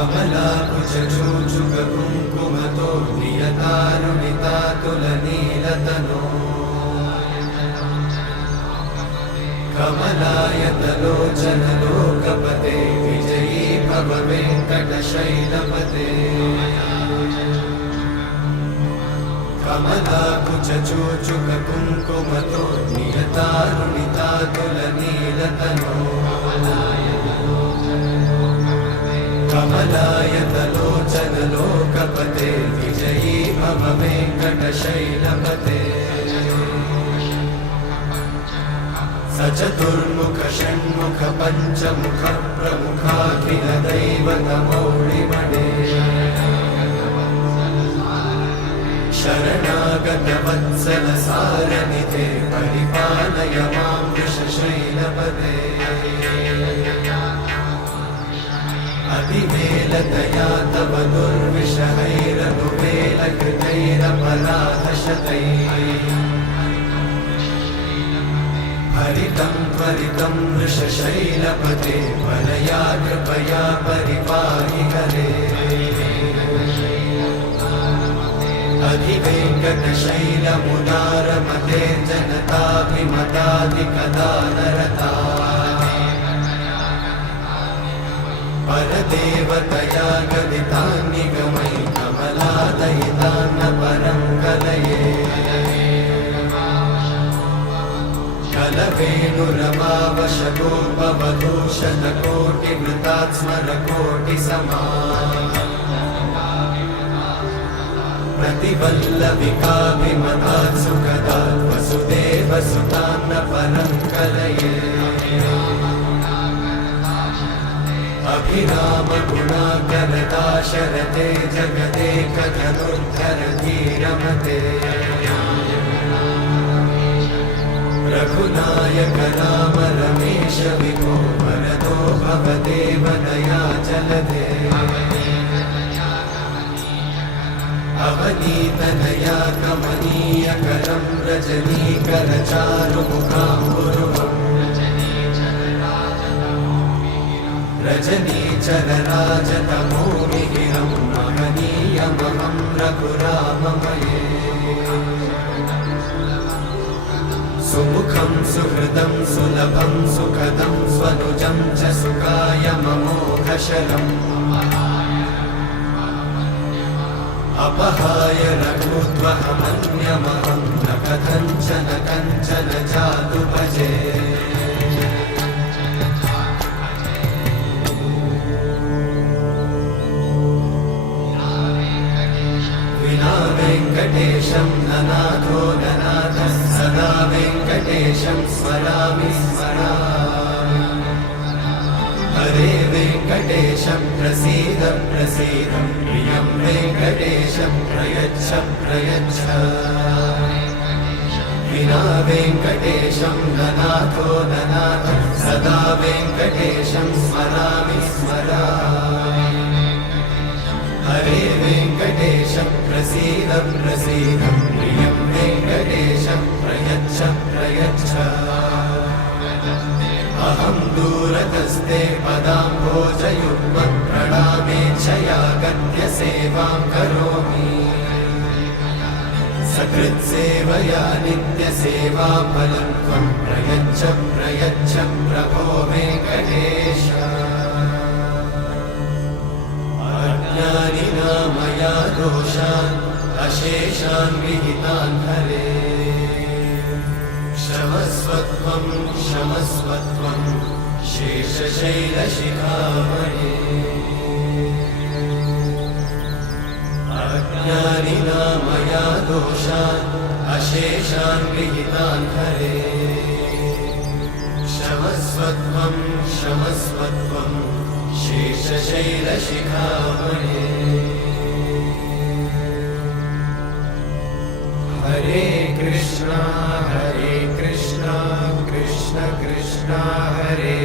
कमलाकुचूचुककुङ्कुमतो नियतारुणितातुलनीलतनो कमलायतलोचनलोकपते विजयी भव वेङ्कटशैलपते कमलाकुचूचुककुङ्कुमतो नियतारुणितातुलनीलतनो कमलायतलोचनलोकपते विजयी भव वेङ्कटशैलपते सचतुर्मुख षण्मुख पञ्चमुख प्रमुखाखिलदैवतमौळिमणे शरणागतवत्सलसारनिधे परिपालय मां वृषशैलपते अतिवेलतया तव दुर्विषहैरनुवेलकृतैरपराधशतैः हरितं त्वरितं वृषशैलपते परया कृपया परिपाहि हरे अधिवेङ्कटशैलमुदारमते जनताभिमताधिकदानरता परदेवतया गदितान्निगमै कमलादयितान्न परं कलये कलवेणुरमावशतोपवधूशतकोटिवृतात् स्मरकोटिसमा प्रतिवल्लविकाभिमतात् सुखदात् वसुदेवसुतान्न परं कलये अभिरामगुणाकरदाशरथे जगदेकधनुर्धरधीरमते रघुनायक राम रमेश विभो वरदो भवदेव दयाचलधे अवनीतनया कमनीयकरं रजनीकरचारुमुखाम्बुरुहम् रजनीचरराजतमोमिहिरं महनीयमहं रघुराममये सुमुखं सुहृदं सुलभं सुखदं स्वनुजं च सुखाय ममोघशरम् अपहाय रघुत्वहमन्यमहं न कथञ्चन कञ्चन जातु भजे विना वेङ्कटेशं ननाथो ननाथः सदा वेङ्कटेशं स्मरामि स्मरामि हरे वेङ्कटेशं प्रसीद प्रसीद प्रियं वेङ्कटेशं प्रयच्छ प्रयच्छ विना वेङ्कटेशं ननाथो ननाथः सदा वेङ्कटेशं स्मरामि स्मरामि हरे वेङ्कटेशं प्रसीद प्रसीद प्रियं वेङ्कटेशं प्रयच्छ प्रयच्छ अहं दूरतस्ते पदाम्भोजयुग्मं प्रणामेच्छया गत्य सेवां करोमि सकृत्सेवया नित्यसेवाफलं त्वं प्रयच्छ प्रयच्छ प्रभो वेङ्कटेश अज्ञानिना मया दोषान् अशेषान् विहितान् हरे क्षमस्वत्वं क्षमस्वत्वं शेषशैलशिखामणे अज्ञानिना मया दोषान् अशेषान् विहितान् हरे क्षमस्वत्वं क्षमस्वत्वं शेषशैलशिखामणे हरे कृष्णा कृष्ण कृष्ण हरे